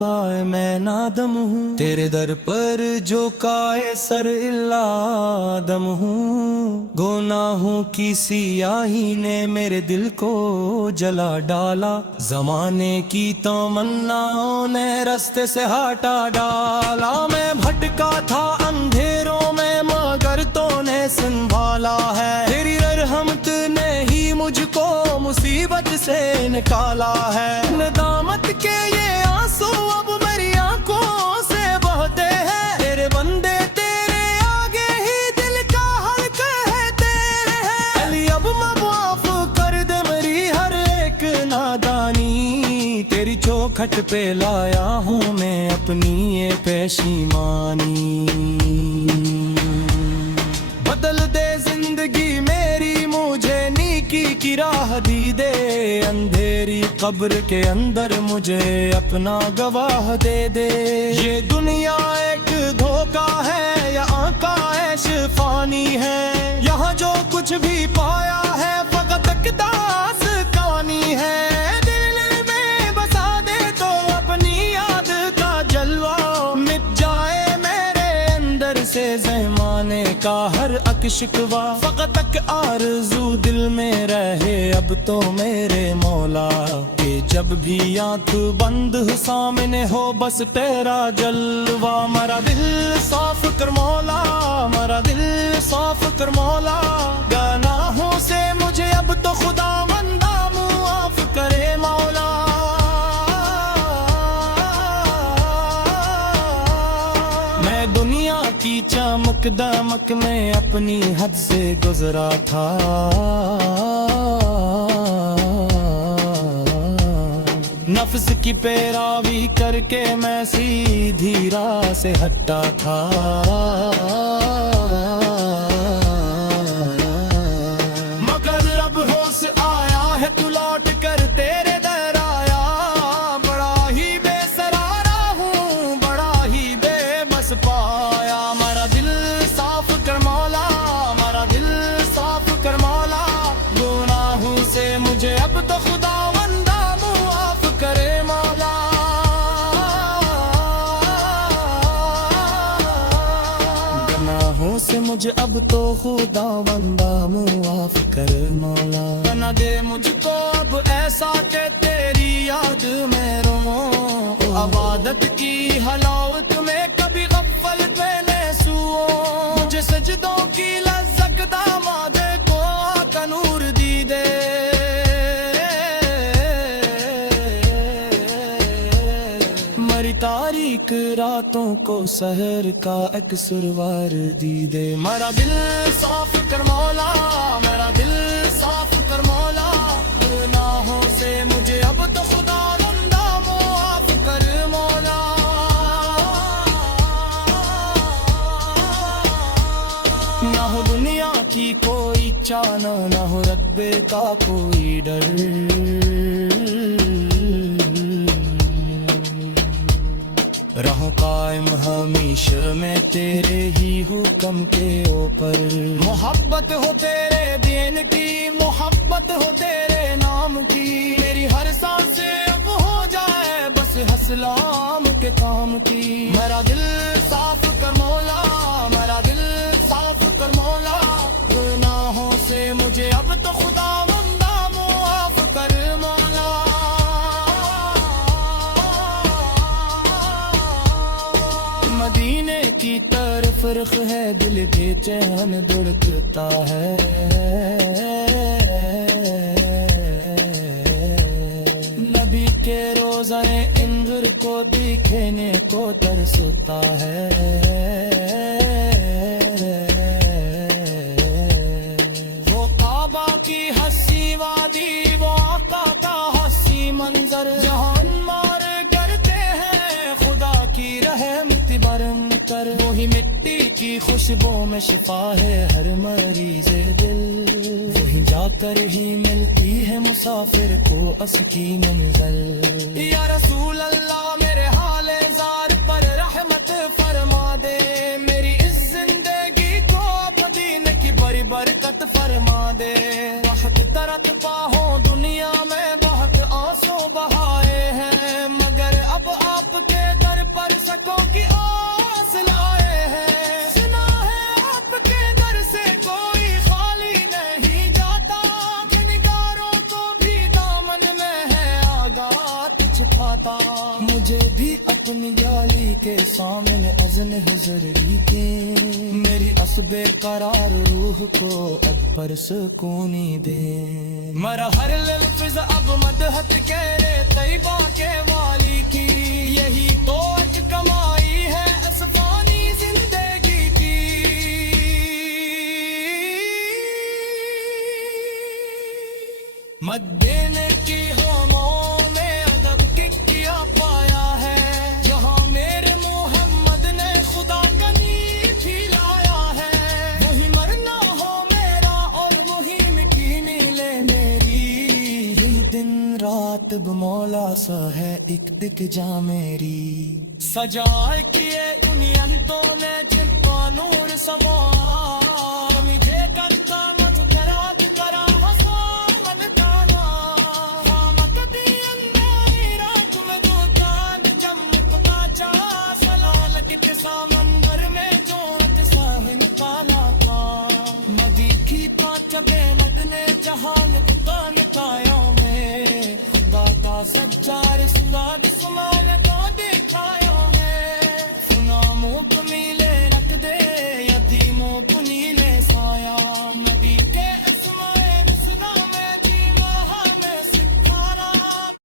میں نادم ہوں تیرے در پر جو کائے سر دم ہوں، گناہوں کی سیاہی نے میرے دل کو جلا ڈالا، زمانے کی تمناؤں نے رستے سے ہٹا ڈالا۔ میں بھٹکا تھا اندھیروں میں مگر تو نے سنبھالا ہے، تیری رحمت نے ہی مجھ کو مصیبت سے نکالا ہے۔ ندامت کے یہ آنسو اب میری آنکھوں سے بہتے ہیں، تیرے بندے تیرے آگے ہی دل کا حل کہتے ہیں۔ علی اب معاف کر دے میری ہر ایک نادانی، تیری چوکھٹ پہ لایا ہوں میں اپنی یہ پشیمانی۔ بدل دے زندگی میری، مجھے نیکی کی راہ دی دے، اندھیری قبر کے اندر مجھے اپنا گواہ دے دے۔ یہ دنیا ایک دھوکہ ہے یا آکائش فانی ہے، یہاں جو کچھ بھی پایا ہے فقط ایک داستانی ہے۔ دل میں بسا دے تو اپنی یاد کا جلوہ، مٹ جائے میرے اندر سے زمانے کا ہر ایک شکوہ، فقط ایک آرزو دل میں رہے اب تو میرے مولا، کہ جب بھی آنکھ بند سامنے ہو بس تیرا جلوہ۔ میرا دل صاف کر مولا، میرا دل صاف کر مولا، گناہوں سے مجھے اب تو خدا مندہ معاف کرے مولا۔ میں دنیا کی چمک دمک میں اپنی حد سے گزرا تھا، نفس کی پیراوی کر کے میں سیدھی راہ سے ہٹا تھا۔ مگر اب ہوش آیا ہے تو لوٹ کر تیرے در آیا، بڑا ہی بے سرارا ہوں، بڑا ہی بے بس پایا۔ میرا دل صاف کر مولا، میرا دل صاف کر مولا، گناہوں سے مجھے اب تو خدا بندہ معاف کرے مولا۔ گناہوں سے مجھے اب تو خدا بندہ معاف کر مولا۔ بنا دے مجھ کو اب ایسا کہ تیری یاد میں رہوں، عبادت کی حلاوت میں کبھی غفلت میں نہ سوؤں، مجھے سجدوں کی لذت داماد کو آقا نور دی دے۔ مری تاریک راتوں کو سحر کا ایک سرور دی دے۔ میرا دل صاف کر مولا، میرا دل صاف کر مولا، گناہوں سے مجھے اب تو خدا بندہ معاف کر مولا۔ نہ ہو دنیا کی کوئی چانا، نہ ہو رتبے کا کوئی ڈر، رہوں قائم ہمیشہ میں تیرے ہی حکم کے اوپر۔ محبت ہو تیرے دین کی، محبت ہو تیرے نام کی، میری ہر سانس اب ہو جائے بس اسلام کے کام کی۔ میرا دل صاف کر مولا، میرا دل صاف کر مولا، گناہوں سے مجھے اب تو خدا بندہ معاف کر مولا۔ مدینے کی طرف رخ ہے، دل بے چین دھڑکتا ہے، نبی کے روزہ اندر کو دیکھنے کو ترستا ہے۔ وہ کعبہ کی حسی وادی، وہ آقا کا حسی منظر، جہان مار کرتے ہیں خدا کی رحمت برم کر، وہی مٹی کی خوشبو میں شفا ہے ہر مریض دل، وہیں جا کر ہی ملتی ہے مسافر کو اس کی منزل۔ یا رسول اللہ میرے حال زار پر رحمت فرما دے، میری اس زندگی کو مدینے کی بڑی برکت فرما دے۔ وقت ترت پاہوں دنیا میں بہت آنسو بہائے ہیں، مگر اب آپ کے مجھے بھی اپنی گالی کے سامنے ازن حضری کی میری اسب قرار روح کو اب پر سکونی دے مرا ہر لفظ اب مدحت کہے طیبہ کے والی کی یہی تو ایک کمائی ہے اسفانی زندگی کی مت دینے کی ہموں میں ادب کی کیا پایا ہے یہاں میرے محمد نے خدا کا نیت ہی لایا ہے وہی مرنا ہو میرا اور وہی مٹینی لے میری یہی دن رات مولا سا ہے ایک تک جا میری سجائے کیے دنیا تو نے جن کا نور سما مجھے کرتا مت خراب کرا سامندر میں جو ساحل کالا تھا مدی کی پاچبے مدنے جہان خدا نکایا میں خدا کا سجار سلاد سمان کو دکھایا